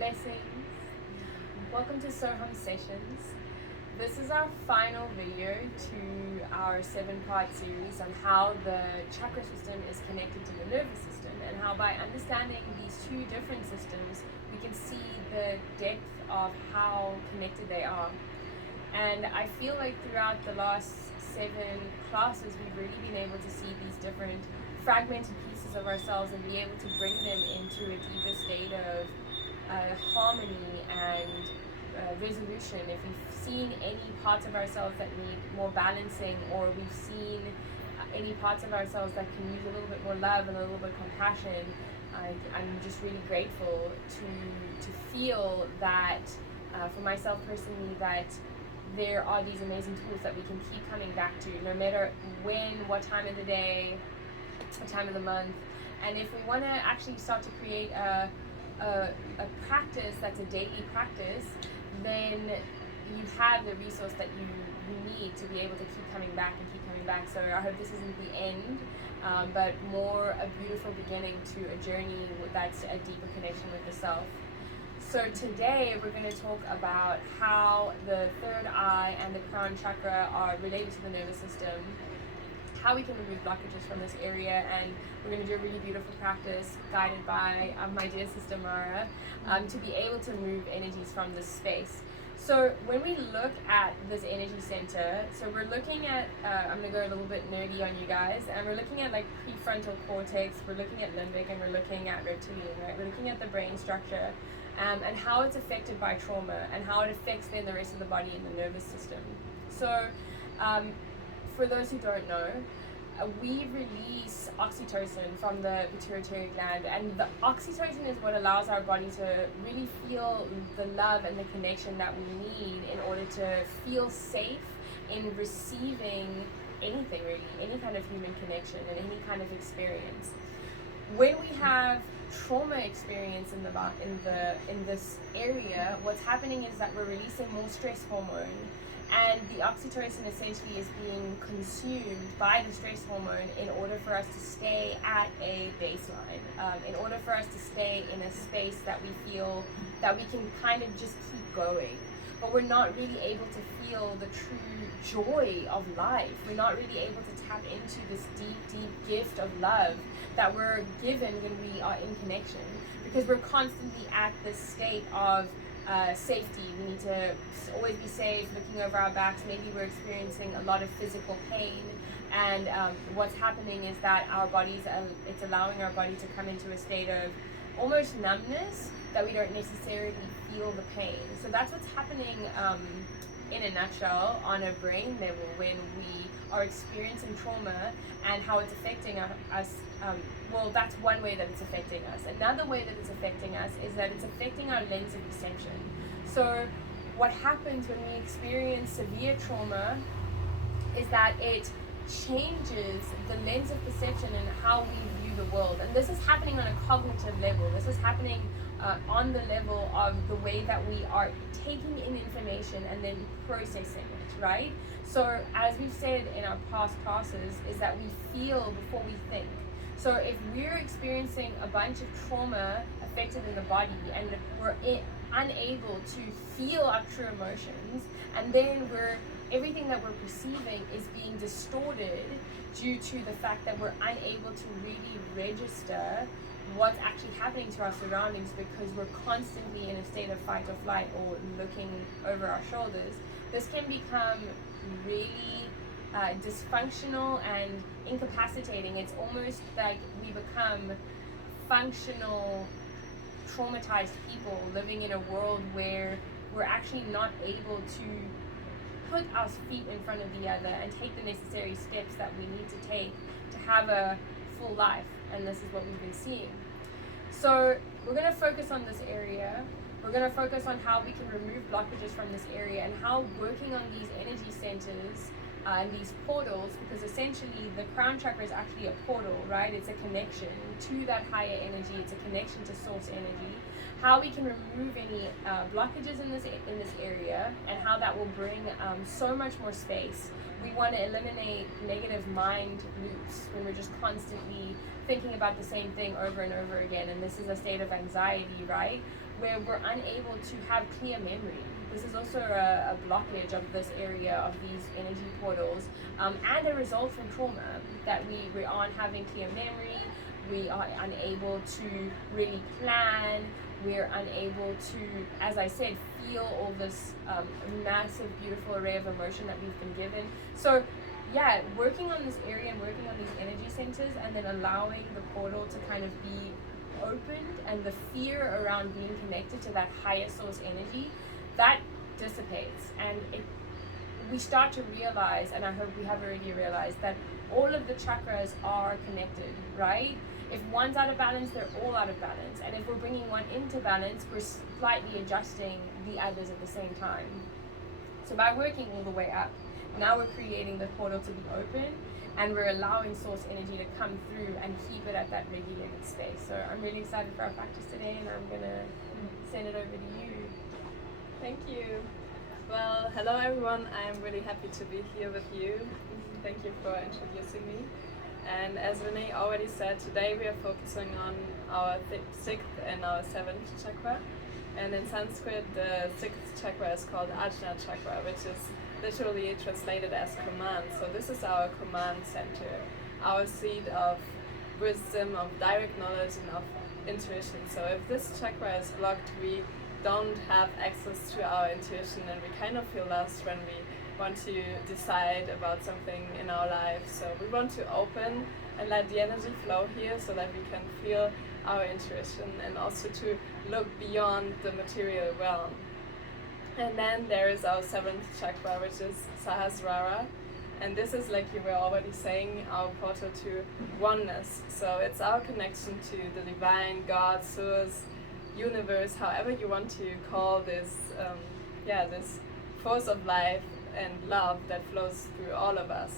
Blessings. Welcome to Soham Sessions. This is our final video to our 7-part series on how the chakra system is connected to the nervous system, and how by understanding these two different systems we can see the depth of how connected they are. And I feel like throughout the last 7 classes we've really been able to see these different fragmented pieces of ourselves and be able to bring them into a deeper state of harmony and resolution. If we've seen any parts of ourselves that need more balancing, or we've seen any parts of ourselves that can use a little bit more love and a little bit compassion, I'm just really grateful to feel that for myself personally, that there are these amazing tools that we can keep coming back to, no matter when, what time of the day, what time of the month. And if we want to actually start to create a practice that's a daily practice, then you have the resource that you need to be able to keep coming back and keep coming back. So I hope this isn't the end, but more a beautiful beginning to a journey that's a deeper connection with the self. So today we're going to talk about how the third eye and the crown chakra are related to the nervous system, how we can remove blockages from this area, and we're going to do a really beautiful practice guided by my dear sister Mara, to be able to move energies from this space. So when we look at this energy center, so we're looking at, I'm going to go a little bit nerdy on you guys, and we're looking at like prefrontal cortex, we're looking at limbic, and we're looking at reptilian, right? We're looking at the brain structure and how it's affected by trauma, and how it affects then the rest of the body and the nervous system. So for those who don't know, we release oxytocin from the pituitary gland, and the oxytocin is what allows our body to really feel the love and the connection that we need in order to feel safe in receiving anything, really, any kind of human connection and any kind of experience. When we have trauma experience in this area, what's happening is that we're releasing more stress hormone, and the oxytocin essentially is being consumed by the stress hormone in order for us to stay at a baseline, in order for us to stay in a space that we feel that we can kind of just keep going. But we're not really able to feel the true joy of life. We're not really able to tap into this deep, deep gift of love that we're given when we are in connection, because we're constantly at this state of safety. We need to always be safe, looking over our backs. Maybe we're experiencing a lot of physical pain, and what's happening is that our bodies, it's allowing our body to come into a state of almost numbness, that we don't necessarily feel the pain. So that's what's happening in a nutshell on a brain level when we are experiencing trauma, and how it's affecting us. Well, that's one way that it's affecting us. Another way that it's affecting us is that it's affecting our lens of perception. So what happens when we experience severe trauma is that it changes the lens of perception and how we view the world. And this is happening on a cognitive level. This is happening on the level of the way that we are taking in information and then processing it, right? So as we've said in our past classes, is that we feel before we think. So if we're experiencing a bunch of trauma affected in the body, and we're unable to feel our true emotions, and then everything that we're perceiving is being distorted due to the fact that we're unable to really register what's actually happening to our surroundings, because we're constantly in a state of fight or flight, or looking over our shoulders. This can become really dysfunctional and incapacitating. It's almost like we become functional, traumatized people living in a world where we're actually not able to put our feet in front of the other and take the necessary steps that we need to take to have a full life. And this is what we've been seeing. So we're going to focus on this area. We're going to focus on how we can remove blockages from this area, and how working on these energy centers and these portals, because essentially the crown chakra is actually a portal, right? It's a connection to that higher energy. It's a connection to source energy. How we can remove any blockages in this area, and how that will bring so much more space We want to eliminate negative mind loops when we're just constantly thinking about the same thing over and over again. And this is a state of anxiety, right? Where we're unable to have clear memory. This is also a blockage of this area of these energy portals, and a result from trauma, that we aren't having clear memory, we are unable to really plan, we're unable to, as I said, feel all this massive, beautiful array of emotion that we've been given. So yeah, working on this area and working on these energy centers, and then allowing the portal to kind of be opened, and the fear around being connected to that higher source energy, that dissipates, and we start to realize, and I hope we have already realized, that all of the chakras are connected, right? If one's out of balance, they're all out of balance, and if we're bringing one into balance, we're slightly adjusting the others at the same time. So by working all the way up, now we're creating the portal to be open, and we're allowing source energy to come through and keep it at that regulated space. So I'm really excited for our practice today, and I'm gonna send it over to you. Thank you. Well, hello everyone. I'm really happy to be here with you. Thank you for introducing me. And as Renee already said, today we are focusing on our sixth and our seventh chakra. And in Sanskrit, the sixth chakra is called Ajna chakra, which is literally translated as command. So this is our command center, our seat of wisdom, of direct knowledge, and of intuition. So if this chakra is blocked, we don't have access to our intuition, and we kind of feel lost when we want to decide about something in our life. So we want to open and let the energy flow here so that we can feel our intuition, and also to look beyond the material realm. And then there is our seventh chakra, which is Sahasrara, and this is, like you were already saying, our portal to oneness. So it's our connection to the divine, God, source, universe, however you want to call this, this force of life and love that flows through all of us.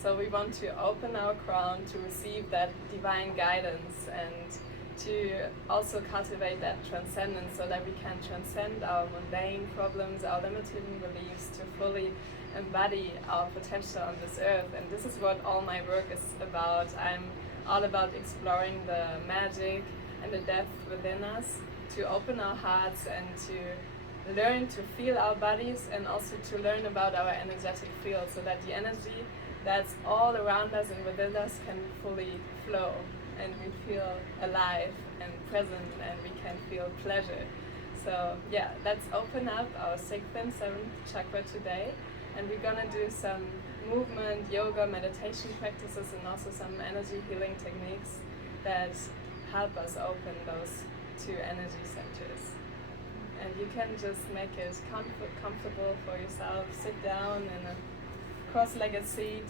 So we want to open our crown to receive that divine guidance, and to also cultivate that transcendence so that we can transcend our mundane problems, our limiting beliefs, to fully embody our potential on this earth. And this is what all my work is about. I'm all about exploring the magic and the depth within us, to open our hearts and to learn to feel our bodies, and also to learn about our energetic field, so that the energy that's all around us and within us can fully flow, and we feel alive and present, and we can feel pleasure. So yeah, let's open up our sixth and seventh chakra today, and we're gonna do some movement, yoga, meditation practices, and also some energy healing techniques that help us open those two energy centers. And you can just make it comfortable for yourself. Sit down in a cross-legged seat.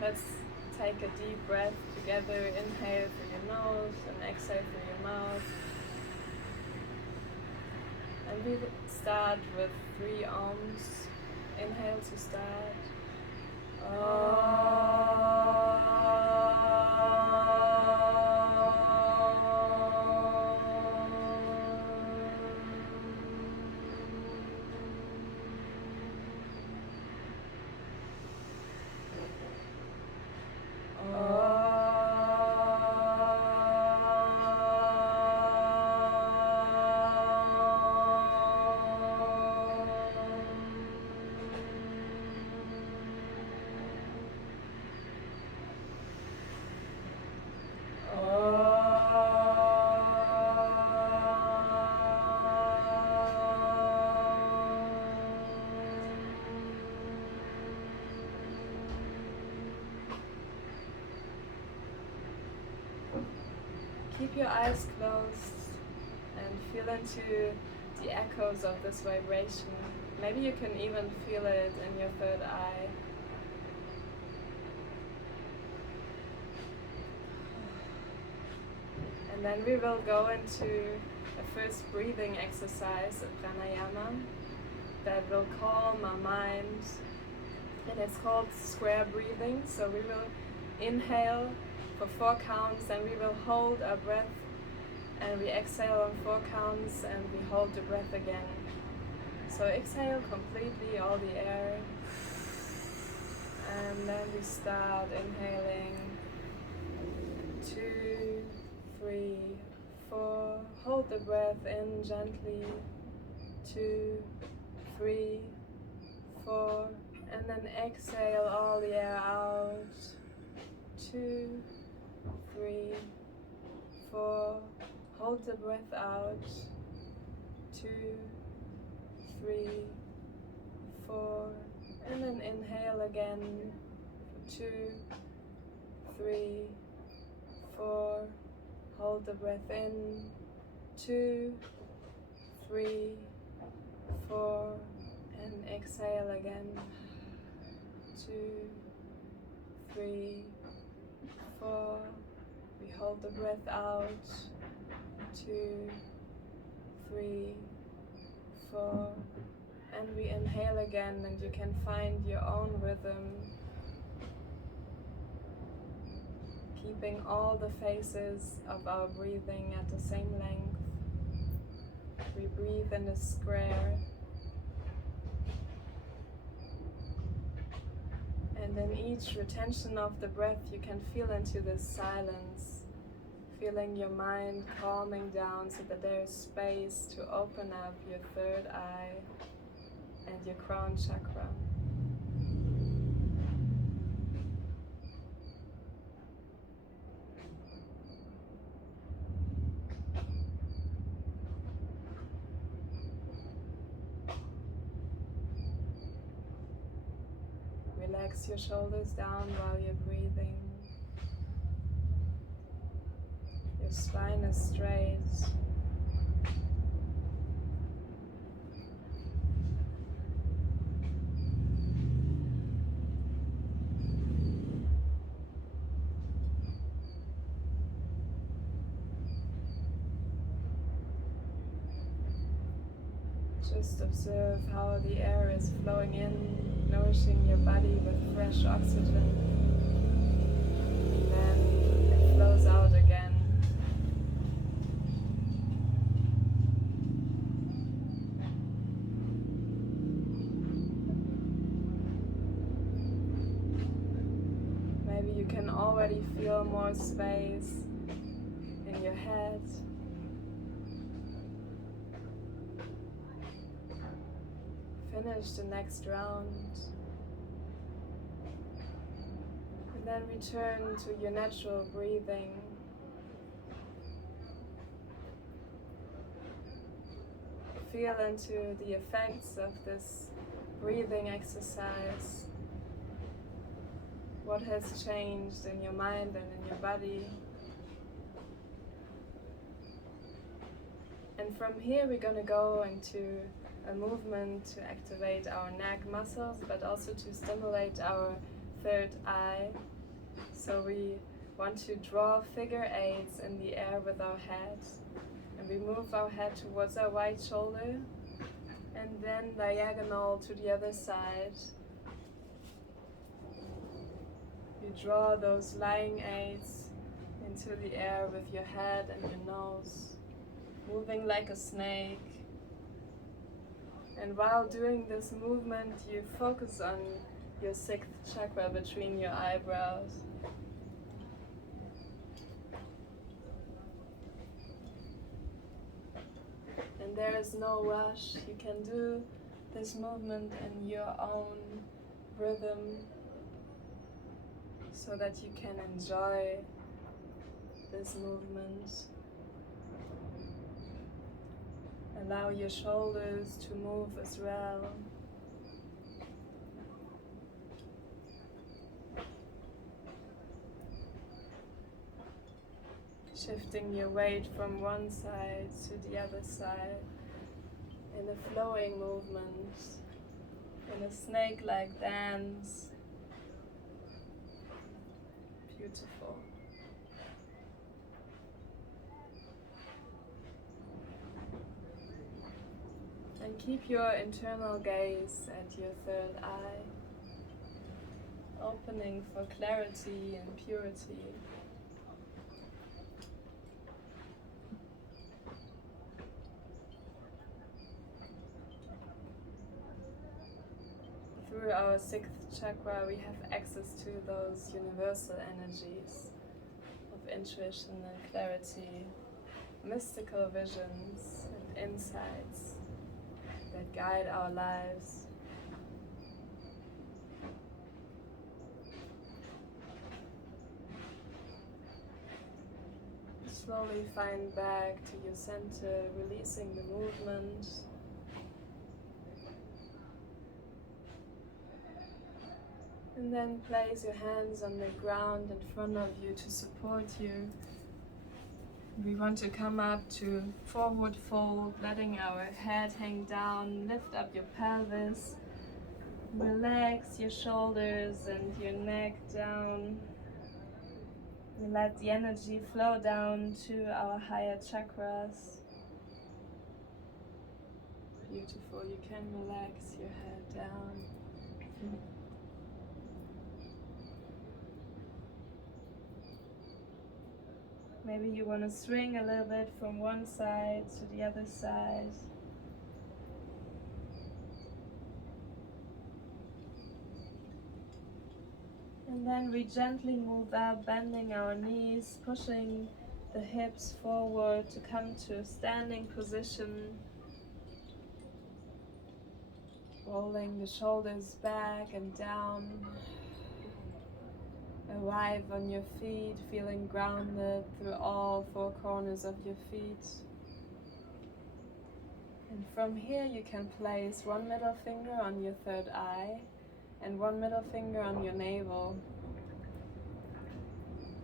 Let's take a deep breath together. Inhale through your nose and exhale through your mouth. And we start with 3 Oms. Inhale to start. Keep your eyes closed and feel into the echoes of this vibration. Maybe you can even feel it in your third eye. And then we will go into a first breathing exercise, a pranayama, that will calm our mind. And it's called square breathing. So we will inhale for 4 counts, then we will hold our breath, and we exhale on 4 counts, and we hold the breath again. So exhale completely all the air. And then we start inhaling. 2, 3, 4. Hold the breath in gently. 2, 3, 4. And then exhale all the air out. 2, 3, 4. Hold the breath out. 2, 3, 4. And then inhale again. 2, 3, 4. Hold the breath in. 2, 3, 4. And exhale again. 2, 3, 4. We hold the breath out. 2, 3, 4. And we inhale again, and you can find your own rhythm, keeping all the phases of our breathing at the same length. We breathe in a square, and in each retention of the breath you can feel into this silence, feeling your mind calming down so that there is space to open up your third eye and your crown chakra. Relax your shoulders down while you're breathing. Your spine is straight. Just observe how the air is flowing in, nourishing your body with fresh oxygen. And then it flows out again. Maybe you can already feel more space in your head. Finish the next round, and then return to your natural breathing. Feel into the effects of this breathing exercise. What has changed in your mind and in your body. And from here we're going to go into a movement to activate our neck muscles, but also to stimulate our third eye. So we want to draw figure eights in the air with our head, and we move our head towards our right shoulder and then diagonal to the other side. You draw those lying eights into the air with your head and your nose, moving like a snake. And while doing this movement, you focus on your sixth chakra between your eyebrows. And there is no rush. You can do this movement in your own rhythm so that you can enjoy this movement. Allow your shoulders to move as well. Shifting your weight from one side to the other side in a flowing movement, in a snake-like dance. Beautiful. And keep your internal gaze at your third eye, opening for clarity and purity. through our sixth chakra we have access to those universal energies of intuition and clarity, mystical visions and insights that guide our lives. Slowly find back to your center, releasing the movement. And then place your hands on the ground in front of you to support you. We want to come up to forward fold, letting our head hang down, lift up your pelvis, relax your shoulders and your neck down. We let the energy flow down to our higher chakras. Beautiful, you can relax your head down. Maybe you want to swing a little bit from one side to the other side. And then we gently move up, bending our knees, pushing the hips forward to come to a standing position. Rolling the shoulders back and down. Arrive on your feet, feeling grounded through all four corners of your feet. And from here you can place one middle finger on your third eye and one middle finger on your navel.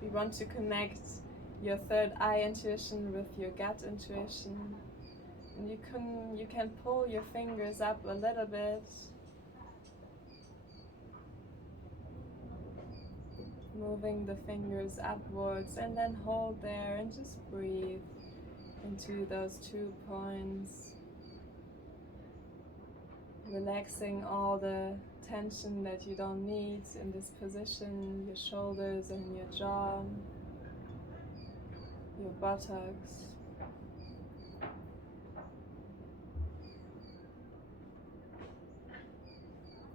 We want to connect your third eye intuition with your gut intuition. And you can pull your fingers up a little bit. Moving the fingers upwards and then hold there and just breathe into those 2 points. Relaxing all the tension that you don't need in this position, your shoulders and your jaw, your buttocks.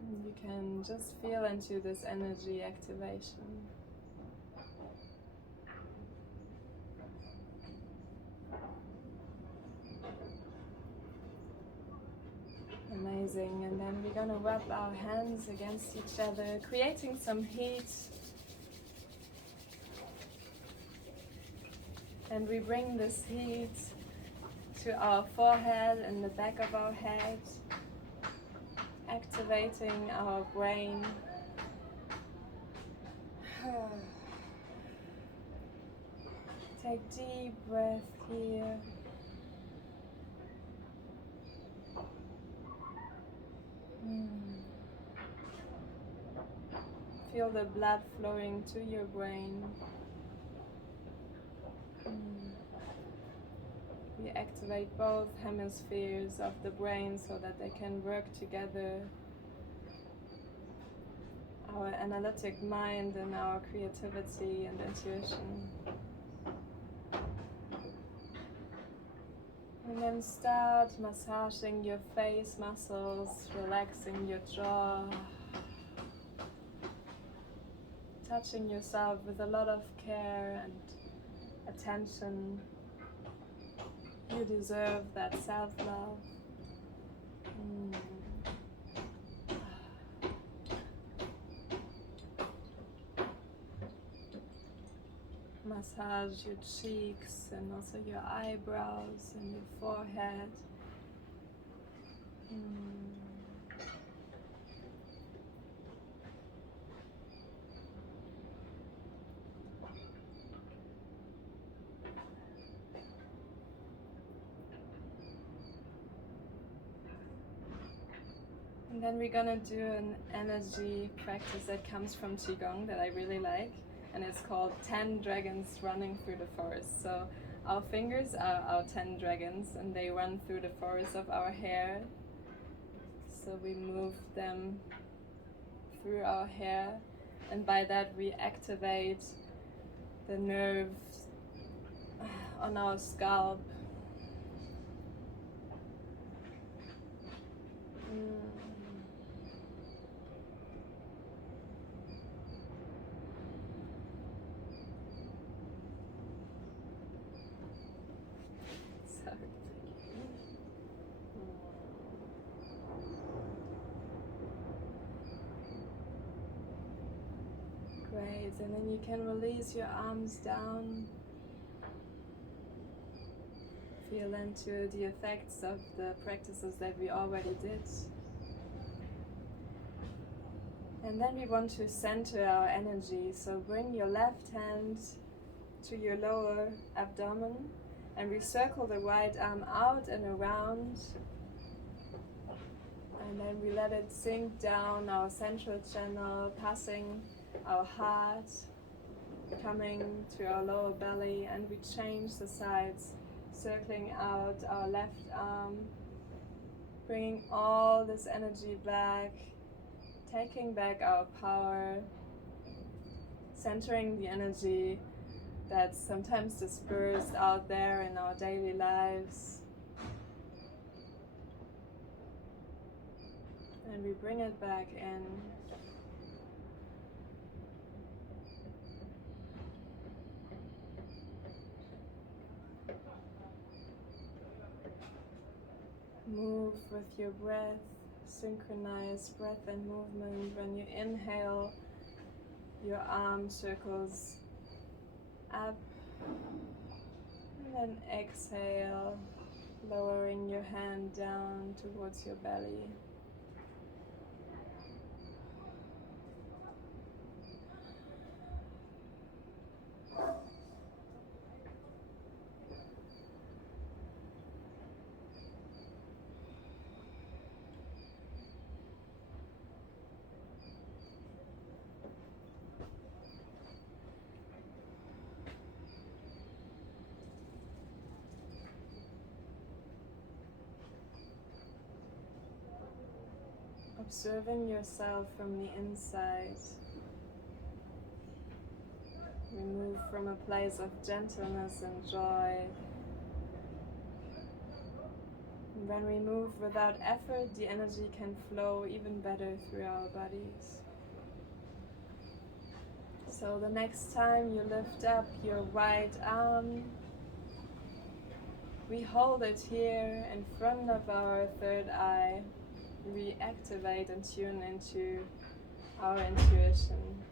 And you can just feel into this energy activation. Amazing, and then we're gonna rub our hands against each other, creating some heat. And we bring this heat to our forehead and the back of our head, activating our brain. Take deep breath here. Feel the blood flowing to your brain. We activate both hemispheres of the brain so that they can work together. Our analytic mind and our creativity and intuition. And then start massaging your face muscles, relaxing your jaw. Touching yourself with a lot of care and attention. You deserve that self-love. Massage your cheeks and also your eyebrows and your forehead. And then we're gonna do an energy practice that comes from Qigong that I really like, and it's called 10 dragons running through the forest. So our fingers are our 10 dragons and they run through the forest of our hair. So we move them through our hair, and by that we activate the nerves on our scalp. And then you can release your arms down. Feel into the effects of the practices that we already did. And then we want to center our energy. So bring your left hand to your lower abdomen and we circle the right arm out and around. And then we let it sink down our central channel, passing our heart, coming to our lower belly, and we change the sides, circling out our left arm, bringing all this energy back, taking back our power, centering the energy that's sometimes dispersed out there in our daily lives. And we bring it back in. Move with your breath, synchronize breath and movement. When you inhale, your arm circles up, and then exhale, lowering your hand down towards your belly. Observing yourself from the inside. We move from a place of gentleness and joy. And when we move without effort, the energy can flow even better through our bodies. So the next time you lift up your right arm, we hold it here in front of our third eye. We activate and tune into our intuition.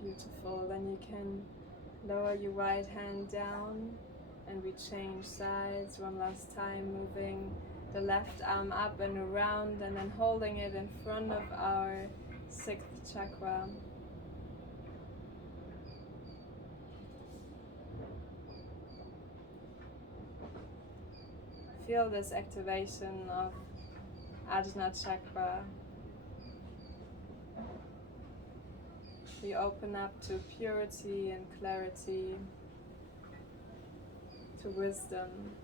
Beautiful. Then you can lower your right hand down and we change sides one last time, moving the left arm up and around and then holding it in front of our sixth chakra. Feel this activation of Ajna chakra. We open up to purity and clarity, to wisdom,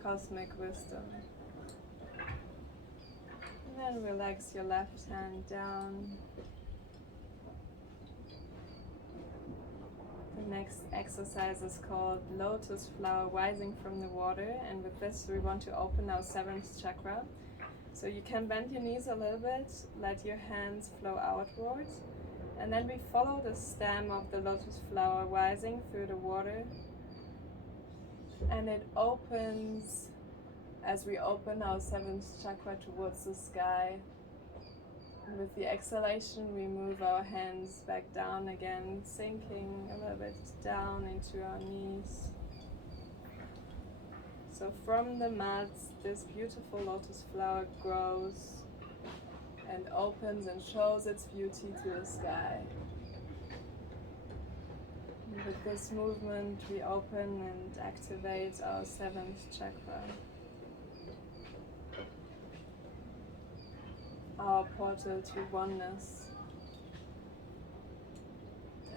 cosmic wisdom. And then relax your left hand down. The next exercise is called Lotus Flower Rising from the Water, and with this we want to open our seventh chakra. So you can bend your knees a little bit, let your hands flow outwards, and then we follow the stem of the lotus flower rising through the water, and it opens as we open our seventh chakra towards the sky. And with the exhalation, we move our hands back down again, sinking a little bit down into our knees. So from the mud, this beautiful lotus flower grows and opens and shows its beauty to the sky. And with this movement, we open and activate our seventh chakra, our portal to oneness.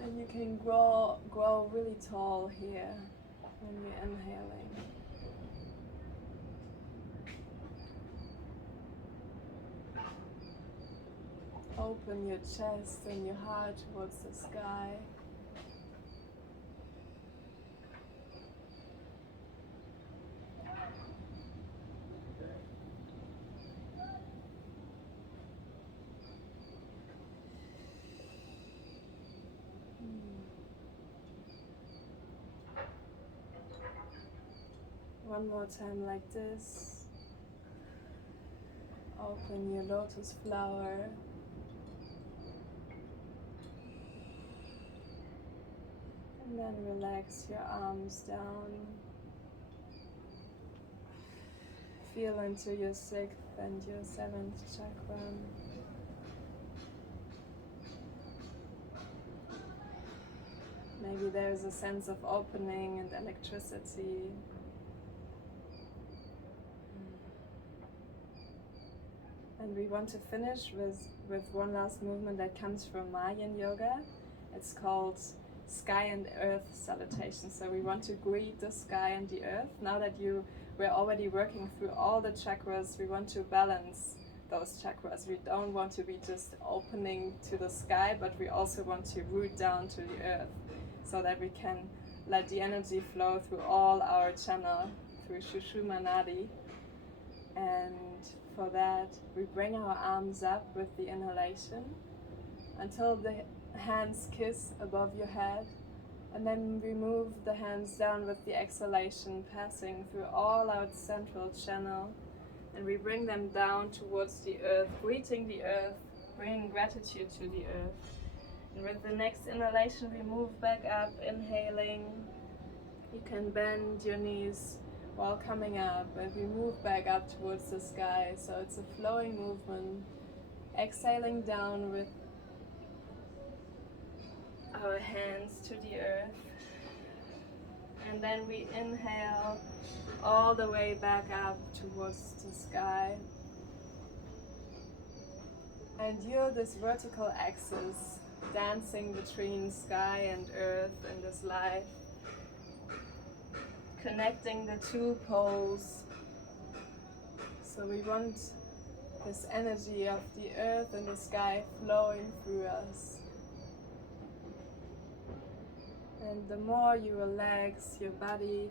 And you can grow really tall here when you're inhaling. Open your chest and your heart towards the sky. One more time like this. Open your lotus flower. And then relax your arms down. Feel into your 6th and your 7th chakra. Maybe there is a sense of opening and electricity. And we want to finish with one last movement that comes from Mayan yoga. It's called Sky and Earth Salutation. So we want to greet the sky and the earth. Now that we're already working through all the chakras, we want to balance those chakras. We don't want to be just opening to the sky, but we also want to root down to the earth so that we can let the energy flow through all our channel, through Sushumna Nadi. And for that, we bring our arms up with the inhalation until the hands kiss above your head, and then we move the hands down with the exhalation, passing through all our central channel, and we bring them down towards the earth, greeting the earth, bringing gratitude to the earth. And with the next inhalation, we move back up, inhaling. You can bend your knees while coming up, and we move back up towards the sky, so it's a flowing movement. Exhaling down with our hands to the earth, and then we inhale all the way back up towards the sky. And you're this vertical axis dancing between sky and earth in this life, connecting the two poles. So we want this energy of the earth and the sky flowing through us. And the more you relax your body,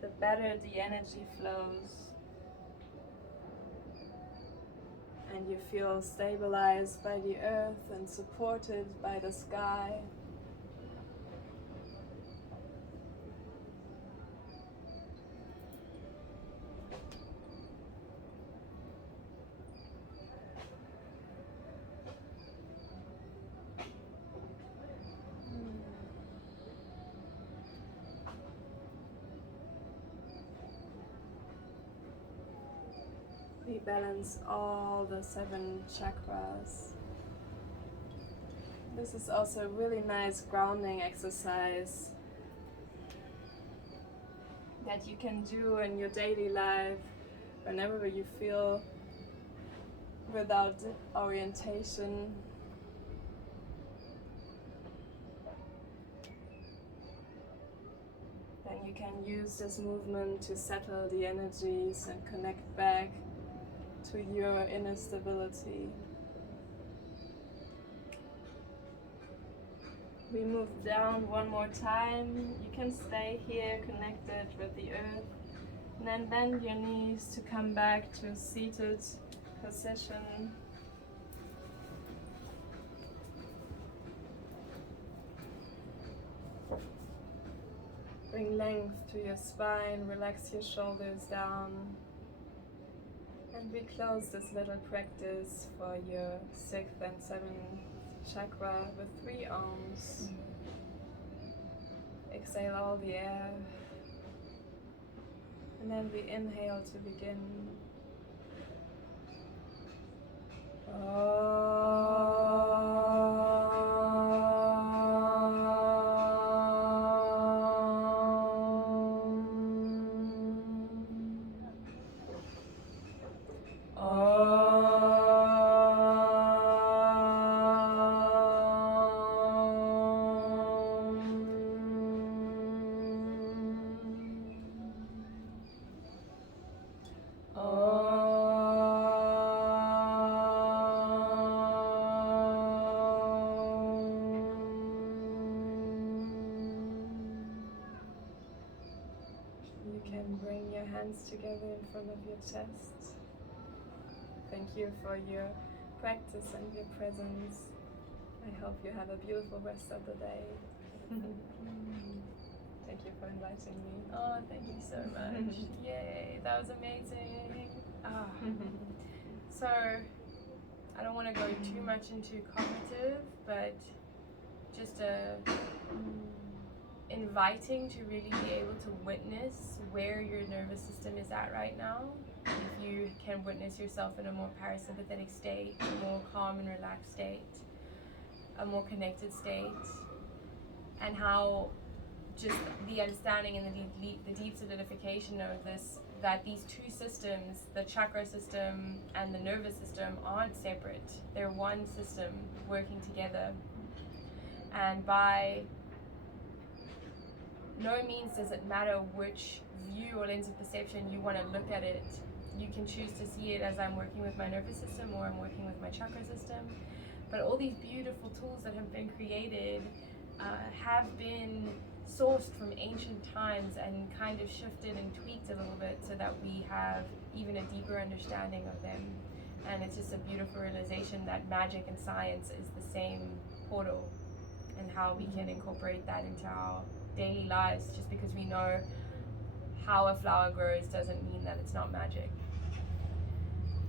the better the energy flows. And you feel stabilized by the earth and supported by the sky. We balance all the 7 chakras. This is also a really nice grounding exercise that you can do in your daily life whenever you feel without orientation. Then you can use this movement to settle the energies and connect back to your inner stability. We move down one more time. You can stay here connected with the earth, and then bend your knees to come back to a seated position. Bring length to your spine, relax your shoulders down. And we close this little practice for your 6th and 7th chakra with 3 arms. Exhale all the air. And then we inhale to begin. You can bring your hands together in front of your chest. Thank you for your practice and your presence. I hope you have a beautiful rest of the day. Thank you for inviting me. Oh, thank you so much. Yay, that was amazing. So I don't want to go too much into cognitive, but just inviting to really be able to witness where your nervous system is at right now. If you can witness yourself in a more parasympathetic state, a more calm and relaxed state, a more connected state, and how just the understanding and the deep solidification of this, that these two systems, the chakra system and the nervous system, aren't separate. They're one system working together. And by no means does it matter which view or lens of perception you want to look at it. You can choose to see it as I'm working with my nervous system or I'm working with my chakra system. But all these beautiful tools that have been created have been sourced from ancient times and kind of shifted and tweaked a little bit so that we have even a deeper understanding of them. And it's just a beautiful realization that magic and science is the same portal, and how we can incorporate that into our daily lives. Just because we know how a flower grows doesn't mean that it's not magic.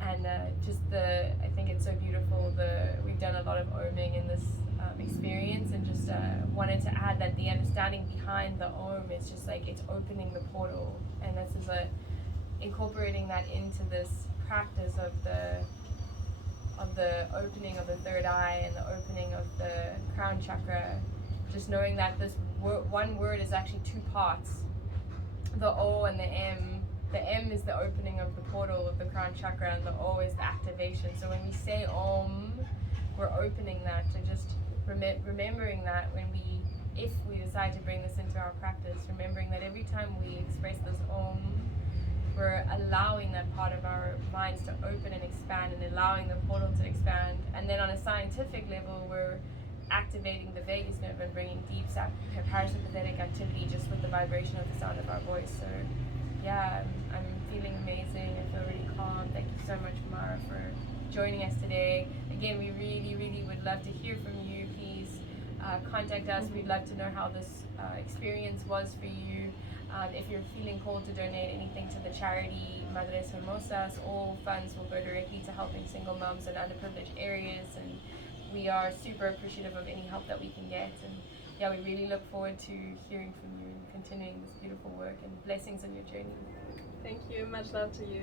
And I think it's so beautiful. We've done a lot of oming in this experience, and just wanted to add that the understanding behind the om is just like it's opening the portal, and this is incorporating that into this practice of the opening of the third eye and the opening of the crown chakra. Just knowing that this one word is actually two parts, the O and the M. The M is the opening of the portal of the crown chakra, and the O is the activation. So when we say Om, we're opening that. So just remembering that if we decide to bring this into our practice, remembering that every time we express this Om, we're allowing that part of our minds to open and expand, and allowing the portal to expand. And then on a scientific level, we're activating the vagus nerve and bringing deep parasympathetic activity just with the vibration of the sound of our voice. So yeah, I'm feeling amazing. I feel really calm. Thank you so much, Mara, for joining us today. Again, we really, really would love to hear from you. Please contact us. We'd love to know how this experience was for you. If you're feeling called to donate anything to the charity Madres Hermosas, all funds will go directly to helping single moms in underprivileged areas, and we are super appreciative of any help that we can get. And yeah, we really look forward to hearing from you and continuing this beautiful work, and blessings on your journey. Thank you. Much love to you.